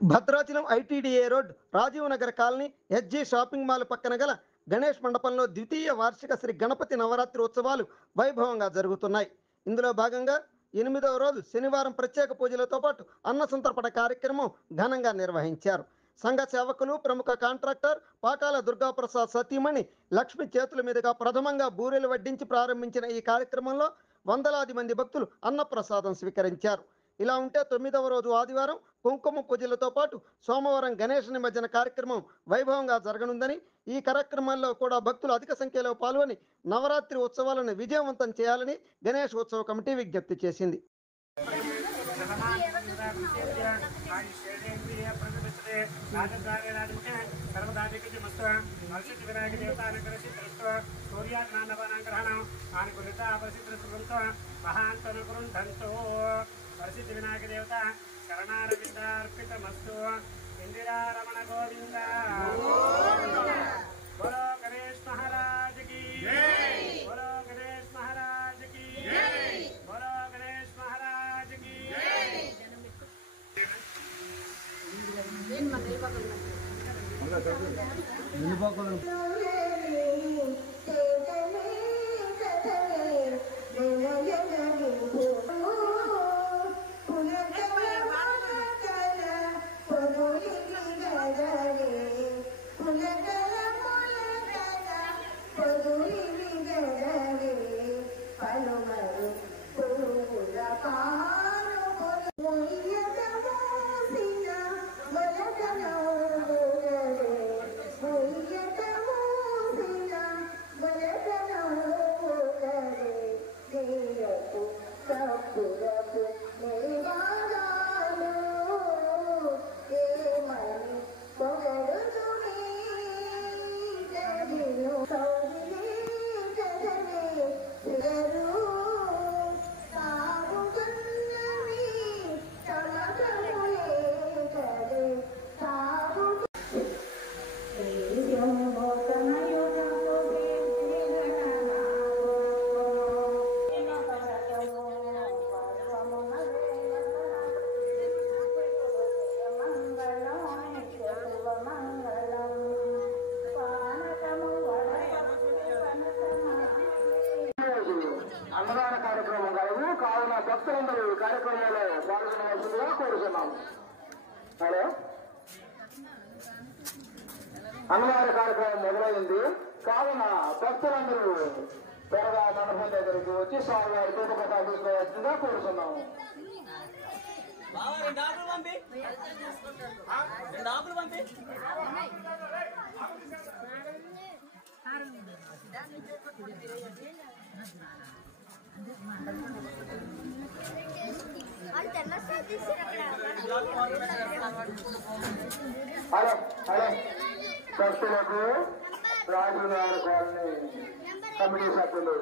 Bhadrachalam ITDA road Rajiv Nagar colony HG shopping mall పక్కన గల గణేష్ మండపంలో ద్వితీయ వార్షిక శ్రీ గణపతి నవరాత్రి ఉత్సవాలు వైభవంగా జరుగుతున్నాయి. ఇందులో భాగంగా 8వ రోజు శనివారం ప్రత్యేక పూజలతో పాటు అన్న సంతర్పణ కార్యక్రమం ఘనంగా నిర్వహించారు. సంఘ సేవకులు, ప్రముఖ కాంట్రాక్టర్ పాకాల దుర్గాప్రసాద్ సతీమణి లక్ష్మి చేతుల మీదుగా ప్రథమంగా బూరెలు వడ్డించి ప్రారంభించిన ఈ కార్యక్రమంలో వందలాది మంది భక్తులు అన్నప్రసాదం స్వీకరించారు. ఇలా ఉంటే 9వ రోజు ఆదివారం కుంకుమ పూజలతో పాటు సోమవారం గణేష్ నిమజ్జన కార్యక్రమం వైభవంగా జరగనుందని, ఈ కార్యక్రమాల్లో కూడా భక్తులు అధిక సంఖ్యలో పాల్గొని నవరాత్రి ఉత్సవాలను విజయవంతం చేయాలని గణేష్ ఉత్సవ కమిటీ విజ్ఞప్తి చేసింది. ప్రసిద్ధి వినాయక దేవత శరణారవిందార్పితమస్తు. ఇందిరారమణ గోవింద. బోలో గణేష్ మహారాజ్ కి జై. బోలో గణేష్ మహారాజ్ కి జై. బోలో గణేష్ మహారాజ్ కి జై. అన్నదాన కార్యక్రమం కలదు. కావున భక్తులందరూ కార్యక్రమంలో పాల్గొనవలసిందిగా కోరుతున్నాము. హలో, అన్నదాన కార్యక్రమం మొదలైంది. కావున భక్తులందరూ త్వరగా మండపం దగ్గరికి వచ్చి స్వామివారి తూపపటాలు తీసుకోవాల్సిందిగా కోరుతున్నాము. హలో హలో, భక్తులకు రాజునగర్ కాలనీ కమిటీ సభ్యులు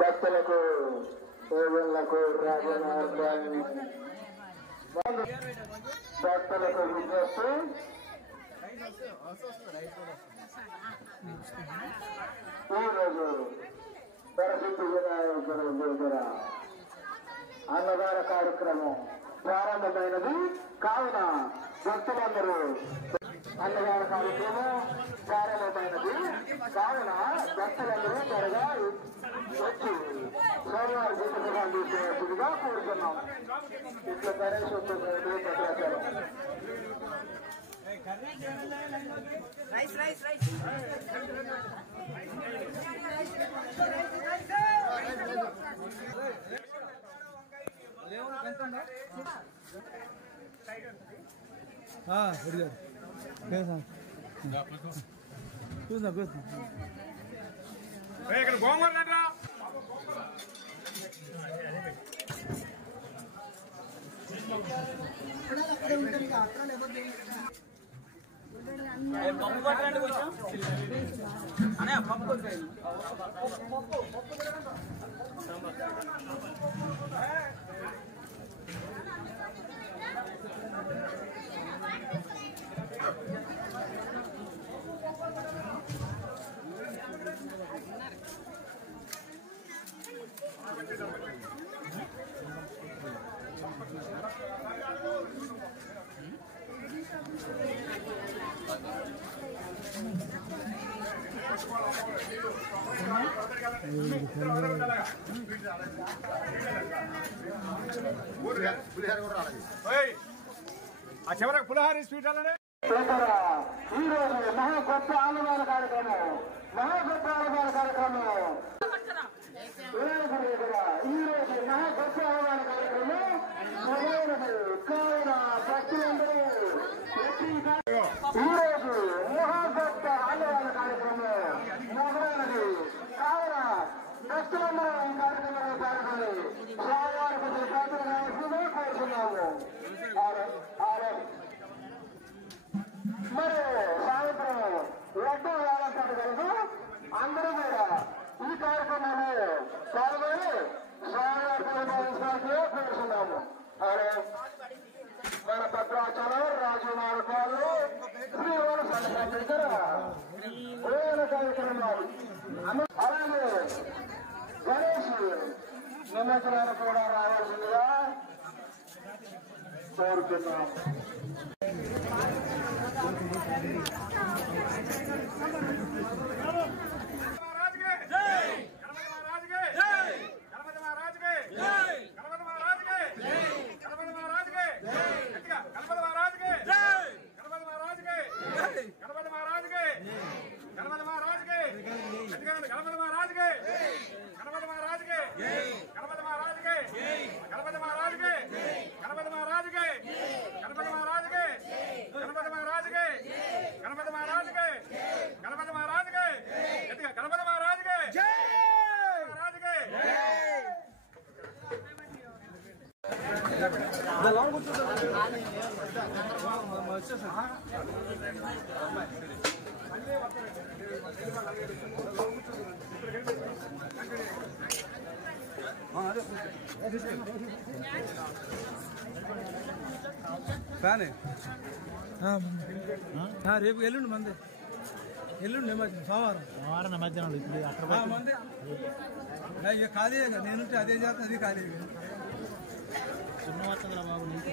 భక్తులకు పూజలకు రాజునగర్ కాలనీ భక్తులకు విజ్ఞప్తి. ఈరోజు ప్రసిద్ధి వినాయకుడి దగ్గర అన్నదాన కార్యక్రమం ప్రారంభమైనది. కావున భక్తులందరూ అన్నదాన కార్యక్రమం ప్రారంభమైనది. కావున భక్తులందరూ త్వరగా వచ్చి సోమవారి జీవితాన్ని తీసుకోవాల్సిందిగా కోరుతున్నాం. ఇట్లా గణేష్ భద్రాచలం. ఇక్కడ గోంగూర పప్పు పట్టండి కొంచెం అనే పప్పు ఆ చివరికి పులిహారీ స్వీట్ అలానే ఈ రోజు మహా గొప్ప ఆలవాల కార్యక్రమం ఈ రోజు మహా గొప్ప ఆలవాల కార్యక్రమం కావున భక్తులందరూ ఈ రోజు మహా గొప్ప ఆలవాల కార్యక్రమం మొదలైనది కావున భక్తులందరూ ఈ కార్యక్రమంలో పాల్గొని స్వామివారి కొంచెం పాత్ర రావాల్సిందే కోరుతున్నాము. మరి సాయంత్రం లడ్డూ వేలంపాటు కలదు. అందరూ కూడా ఈ కార్యక్రమంలో పాల్గొని స్వామివారి కోరుతున్నాము. మన భద్రాచలం రాజు మార్గాలు శ్రీవారి కార్యక్రమాలు అలాగే గణేష్ నిమజ్జనాలు కూడా రావాల్సిందిగా కోరుతున్నాము. రేపు ఎల్లుండి మంది ఎల్లుండి సోమవారం నిమజ్జనం మంది ఇక ఖాళీ నేనుంటే అదే చేస్తా అది ఖాళీ చిన్న వస్తుందిరా బాబు నీకు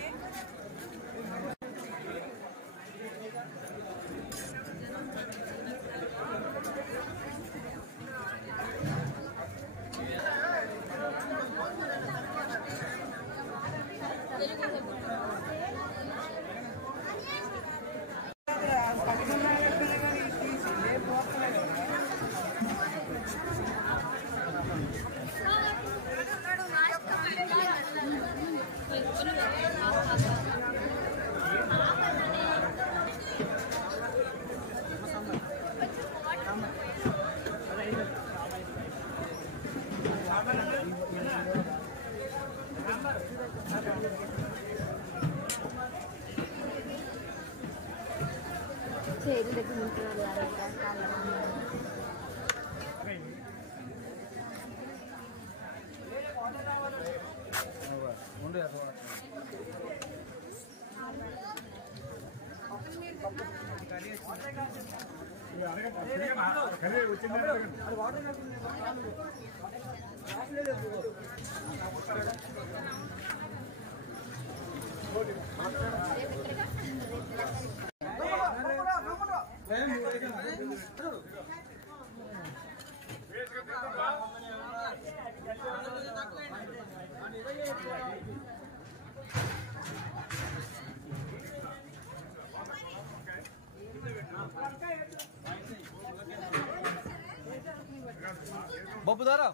బొబ్బు దారా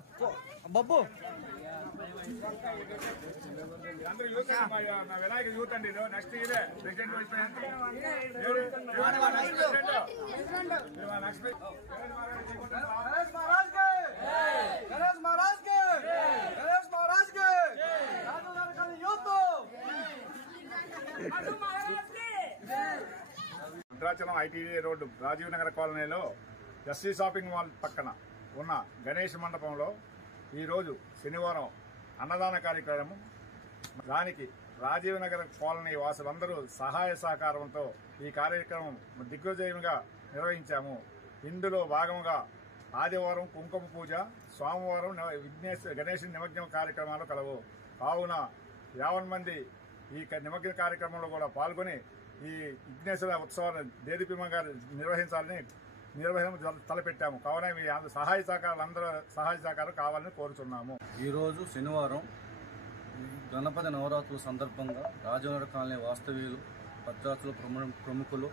బొబ్బు అందరూ యూత్ నా వినాయక యూత్ అండి నెక్స్ట్ ఇయరే president Bhadrachalam ITD road Rajiv Nagar కాలనీలో ఎస్సీ షాపింగ్ మాల్ పక్కన ఉన్న గణేష్ మండపంలో ఈరోజు శనివారం అన్నదాన కార్యక్రమం. దానికి రాజీవ్ నగర్ కాలనీ వాసులందరూ సహాయ సహకారంతో ఈ కార్యక్రమం దిగ్విజయంగా నిర్వహించాము. ఇందులో భాగంగా ఆదివారం కుంకుమ పూజ, సోమవారం గణేష్ నిమజ్జన కార్యక్రమాలు కలవు. కావున 50 మంది ఈ నిమజ్జన కార్యక్రమంలో కూడా పాల్గొని ఈ విఘ్నేశ్వర ఉత్సవాన్ని దేదీప్యమంగా నిర్వహించాలని నిర్వహణ తలపెట్టాము. కావున మీ సహాయ సహకారాలు కావాలని కోరుతున్నాము. ఈరోజు శనివారం గణపతి నవరాత్రుల సందర్భంగా రాజవనగర కాలనీ వాస్తవ్యులు, భద్రాచల ప్రముఖులు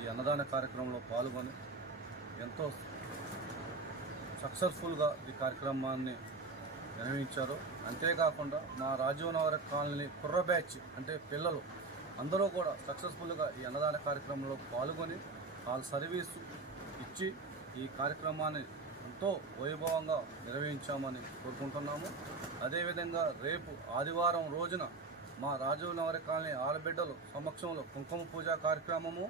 ఈ అన్నదాన కార్యక్రమంలో పాల్గొని ఎంతో సక్సెస్ఫుల్గా ఈ కార్యక్రమాన్ని నిర్వహించారు. అంతేకాకుండా మా రాజవనగర కాలనీ కుర్ర బ్యాచ్ అంటే పిల్లలు అందరూ కూడా సక్సెస్ఫుల్గా ఈ అన్నదాన కార్యక్రమంలో పాల్గొని వాళ్ళ సర్వీసు ఇచ్చి ఈ కార్యక్రమాన్ని ఎంతో వైభవంగా నిర్వహించామని కోరుకుంటున్నాము. అదేవిధంగా రేపు ఆదివారం రోజున మా రాజవనగర కాలనీ ఆడబిడ్డలు సమక్షంలో కుంకుమ పూజ కార్యక్రమము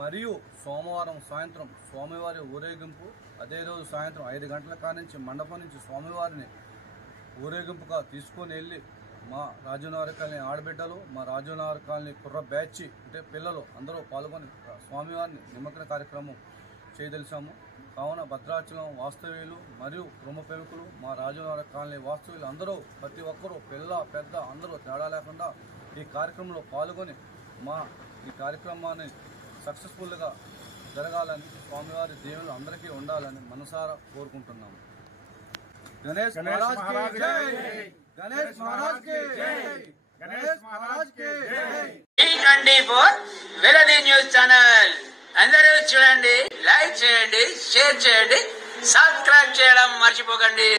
మరియు సోమవారం సాయంత్రం స్వామివారి ఊరేగింపు, అదే రోజు సాయంత్రం 5 గంటల కానించి మండపం నుంచి స్వామివారిని ఊరేగింపుగా తీసుకొని వెళ్ళి మా రాజవనగర కాలనీ ఆడబిడ్డలు, మా రాజవనగర కాలనీ కుర్ర బ్యాచ్ అంటే పిల్లలు అందరూ పాల్గొని స్వామివారిని నిమజ్జన కార్యక్రమం చేయదలిచాము. కావున భద్రాచలం వాస్తవ్యులు మరియు ప్రముఖులు, మా రాజవనగర కాలనీ వాస్తవ్యులు అందరూ ప్రతి ఒక్కరూ పిల్ల పెద్ద అందరూ తేడా లేకుండా ఈ కార్యక్రమంలో పాల్గొని ఈ కార్యక్రమాన్ని సక్సెస్ఫుల్గా జరగాలని స్వామివారి దేవుళ్ళు అందరికీ ఉండాలని మనసారా కోరుకుంటున్నాము. గణేష్ మహారాజ్ కి జై, గణేష్ మహారాజ్ కి జై, గణేష్ మహారాజ్ కి జై. E24 వెలది న్యూస్ ఛానల్ అందరూ చూడండి, లైక్ చేయండి, షేర్ చేయండి, సబ్స్క్రైబ్ చేయడం మర్చిపోకండి.